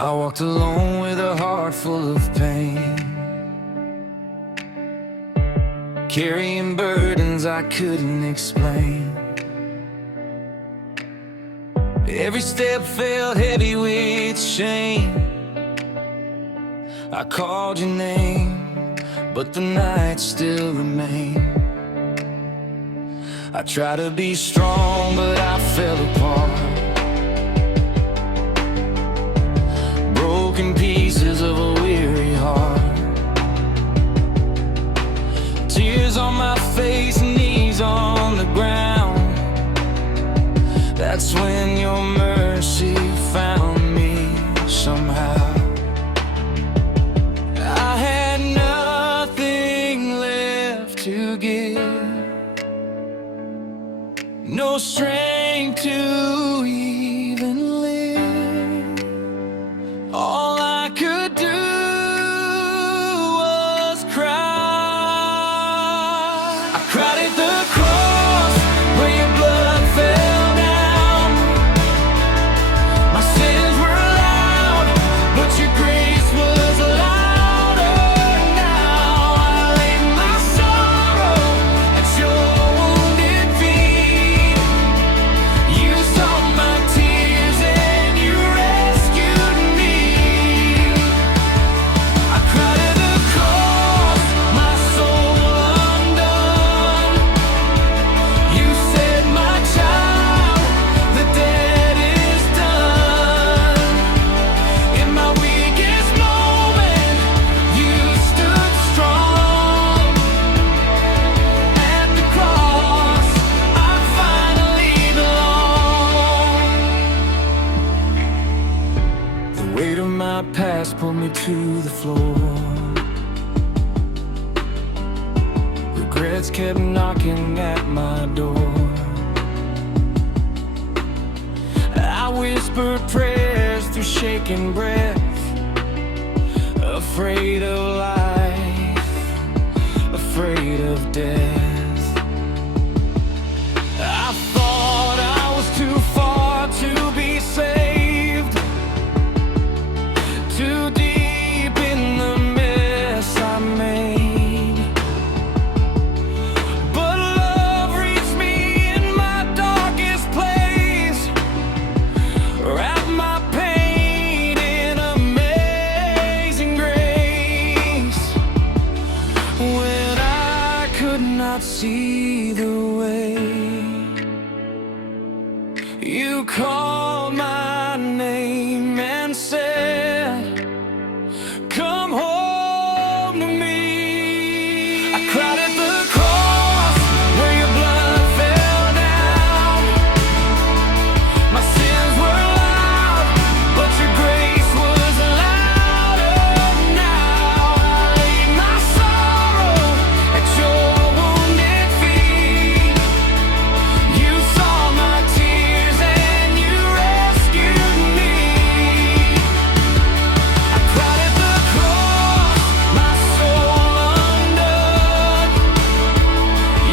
I walked alone with a heart full of pain, carrying burdens I couldn't explain. Every step felt heavy with shame. I called your name, but the night still remained. I tried to be strong, but I fell apart, broken pieces of a weary heart. Tears on my face, knees on the ground. That's when your mercy found me somehow. I had nothing left to give, no strength to even live. All I could do was cry. I cried at the cross where your blood fell down. My sins were loud, but your grace was louder. Now I laid my sorrow at your wounded feet. You saw my tears and you rescued me. I cried at the cross, my soul undone. You said, my child, the debt is done. In my weakest moment, you stood strong. At the cross, I finally belong. The weight of my past pulled me to the floor. Regrets kept knocking at my door. I whispered prayers through shaking breath, afraid of life, afraid of death. I thought I was too far to be saved, too deep in the mess I made. But love reached me in my darkest place, wrapped my pain in amazing grace. When I could not see the way, you called my name and said, come home to me. I cried at the cross where your blood fell down. My sins were loud, but your grace was louder. Now I laid my sorrow at your wounded feet. You saw my tears and you rescued me. I cried at the cross, my soul undone.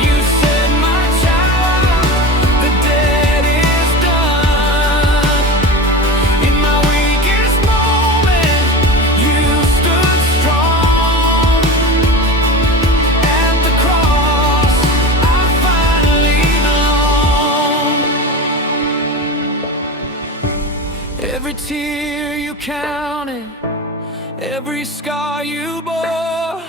You said, my child, the debt is done. In my weakest moment, you stood strong. At the cross, I finally belong. Every tear you counted, every scar you bore,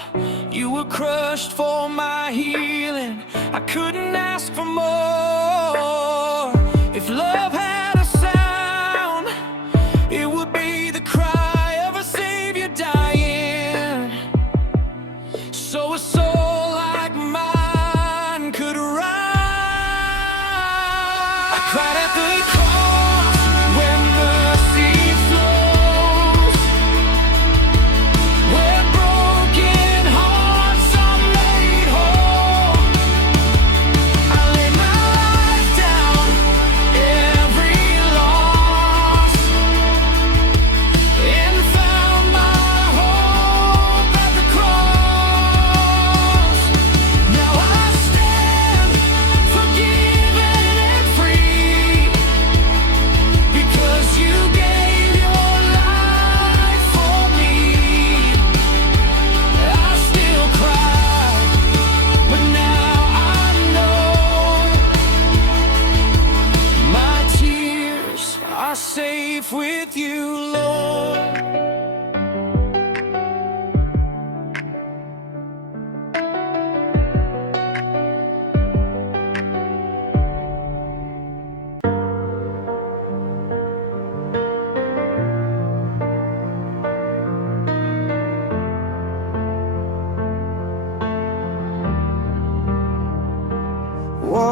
you were crushed for my healing. I couldn't ask for more. If love had a sound, it would be the cry of a savior dying, so a soul like mine could rise. I cried at the cross where mercy flows, where broken hearts are made whole. I laid my life down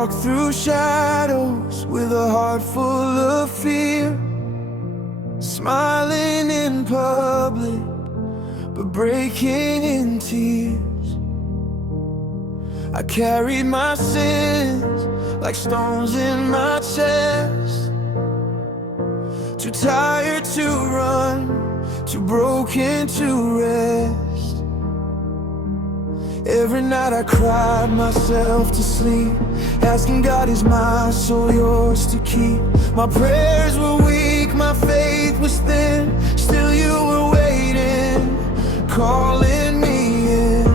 walk through shadows with a heart full of fear, smiling in public, but breaking in tears. I carried my sins like stones in my chest, too tired to run, too broken to rest. Every night I cried myself to sleep, asking God, is my soul yours to keep? My prayers were weak, my faith was thin, still you were waiting, calling me in.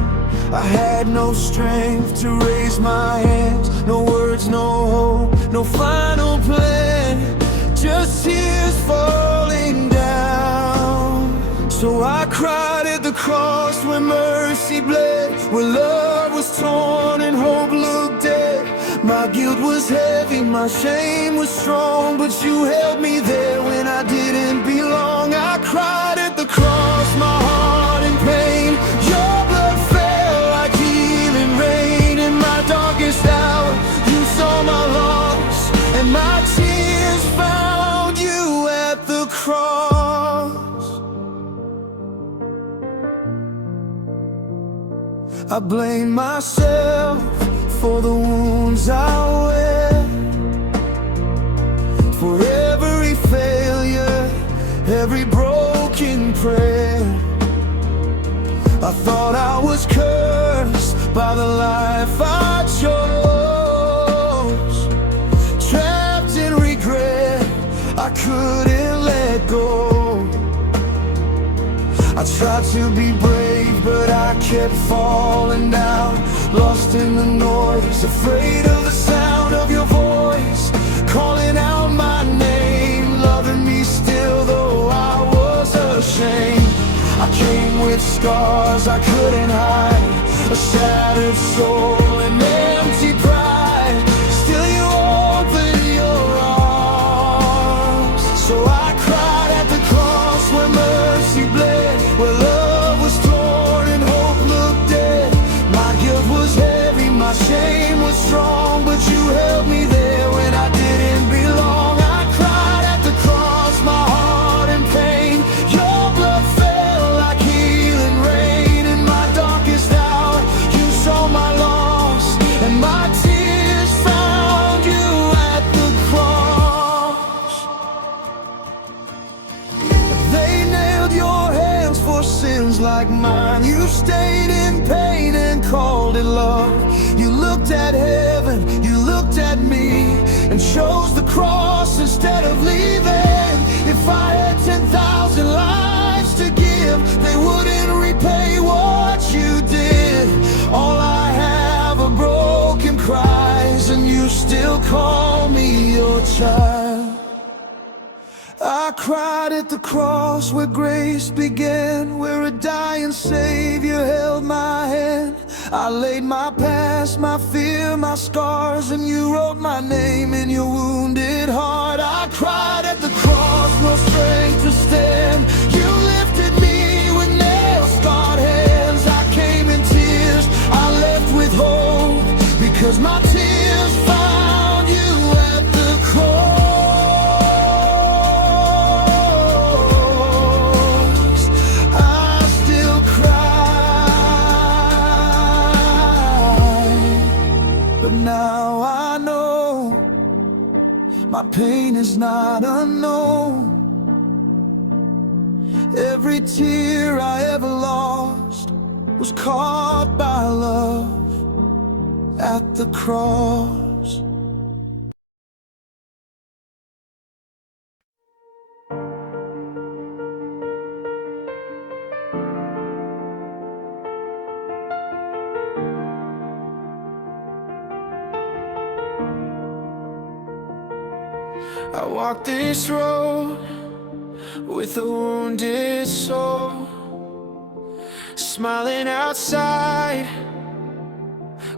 I had no strength to raise my hands, no words, no hope, no final plan, just tears falling down. So I cried at the cross where mercy bled, where love was torn and hope looked dead. My guilt was heavy, my shame was strong, but you held me there when I didn't belong. I cried at the cross, my heart in pain. Your blood fell like healing rain. In my darkest hour, you saw my loss, and my tears found you at the cross. I blame myself for the wounds I wear, for every failure, every broken prayer. I thought I was cursed by the life I chose, trapped in regret, I couldn't let go. I tried to be brave, but I kept falling down, lost in the noise, afraid of the sound of your voice, calling out my name, loving me still though I was ashamed. I came with scars I couldn't hide, a shattered soul and empty pride. Still you opened your arms. So I cried at the cross where mercy bled, where love was torn and hope looked dead. My guilt was heavy, my shame was strong, but you held me there when I didn't belong. I cried at the cross, my heart in pain. Your blood fell like healing rain. In my darkest hour, you saw my loss, and my tears found you at the cross. They nailed your hands for sins like mine. You stayed in pain and called it love. You looked at heaven, you looked at me, and chose the cross instead of leaving. If I had 10,000 lives to give, they wouldn't repay what you did. All I have are broken cries, and you still call me your child. I cried at the cross where grace began, where a dying Savior held my hand. I laid my past, my fear, my scars, and you wrote my name in your wounded heart. I cried at the cross, no strength to stand. You lifted me with nail-scarred hands. I came in tears, I left with hope, because my tears found you at the cross. Now I know my pain is not unknown. Every tear I ever lost was caught by love at the cross. I walk this road with a wounded soul, smiling outside,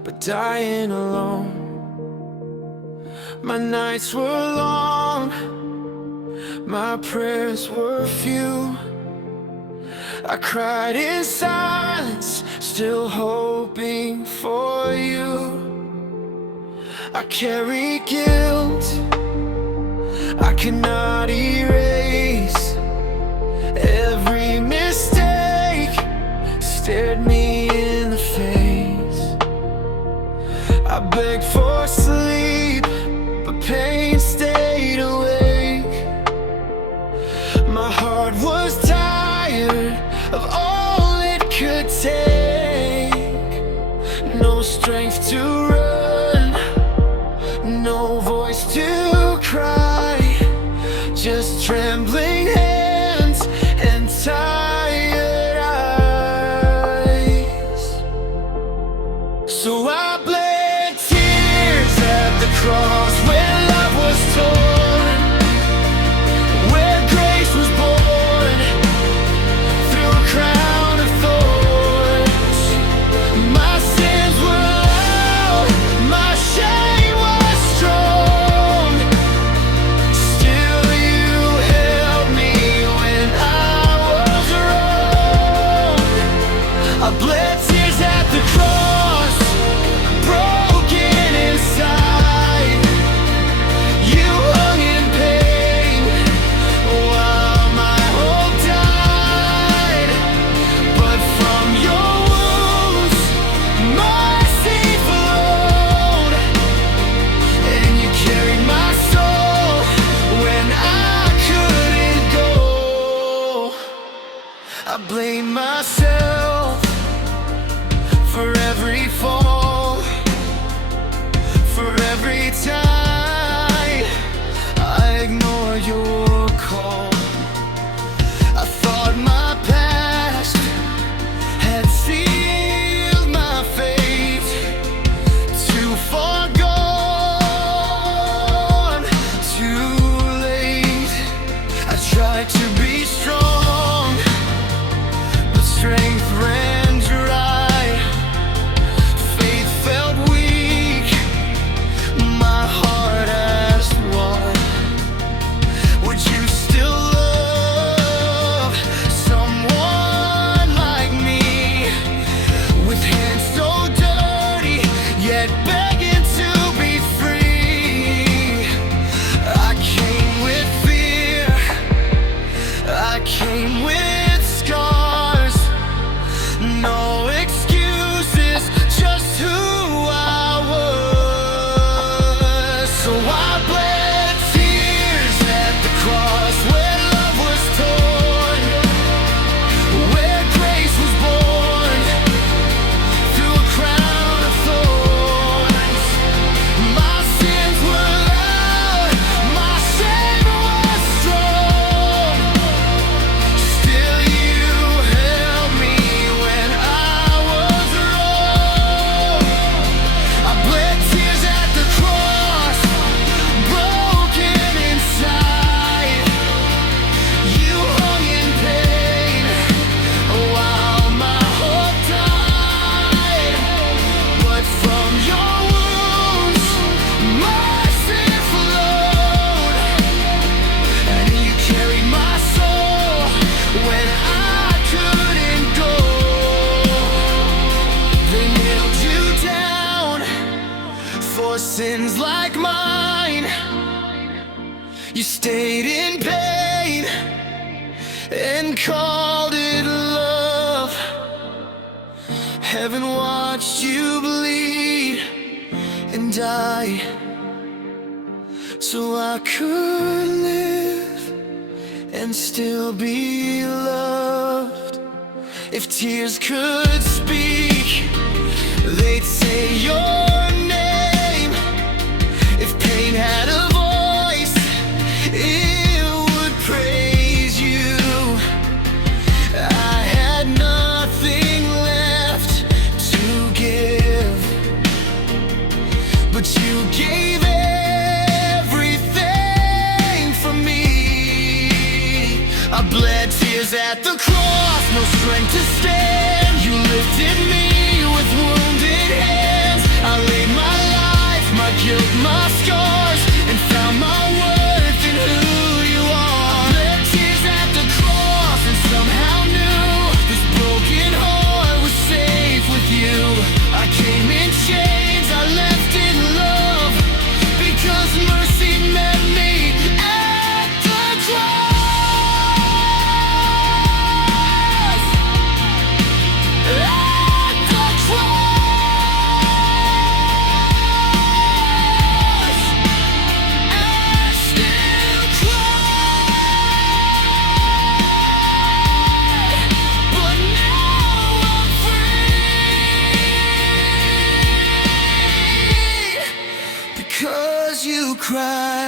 but dying alone. My nights were long, my prayers were few. I cried in silence, still hoping for you. I carry guilt I cannot erase. Every mistake stared me in the face. I begged for sleep, but pain stayed awake. My heart was tired of all it could take. No strength to run, no voice to cry, just trembling hands and tired eyes. So I bled tears at the cross where love was torn, where grace was born through a crown of thorns. My sins were loud, my shame was strong. Still you held me when I was wrong. I bled tears at the cross, broken inside. You hung in pain while my hope died. But from your wounds mercy flowed, and you carried my soul when I couldn't go. I blame myself for every fall, for every time I ignore your call. I thought my past had sealed my fate. Too far gone, too late. I tried to be strong, but strength ran dry. Faith felt weak, my heart asked why. Would you still love someone like me, with hands so dirty yet begging to be free? I came with fear, I came with scars. No excuses, just who I was. So I bled tears at the cross where love was torn, where grace was born through a crown of thorns. My sins were loud, my shame was strong. Still you held me when I was wrong. I bled tears at the cross, broken inside. You hung in pain while my hope died. But from your wounds mercy flowed, and you carried my soul when I couldn't go. They nailed you down for sins like mine. You stayed in pain and called it love. Heaven watched you bleed and die, so I could live and still be loved. If tears could speak, they'd say your name. If pain had a voice, it would praise you. I had nothing left to give, but you gave everything for me. I bled tears at the cross, no strength to stand. You lifted me with wounded hands. I laid my life, my guilt, my scars, and found my worth in who you are. I bled tears at the cross and somehow knew this broken heart was safe with you. I came in chains, I left in love. cry.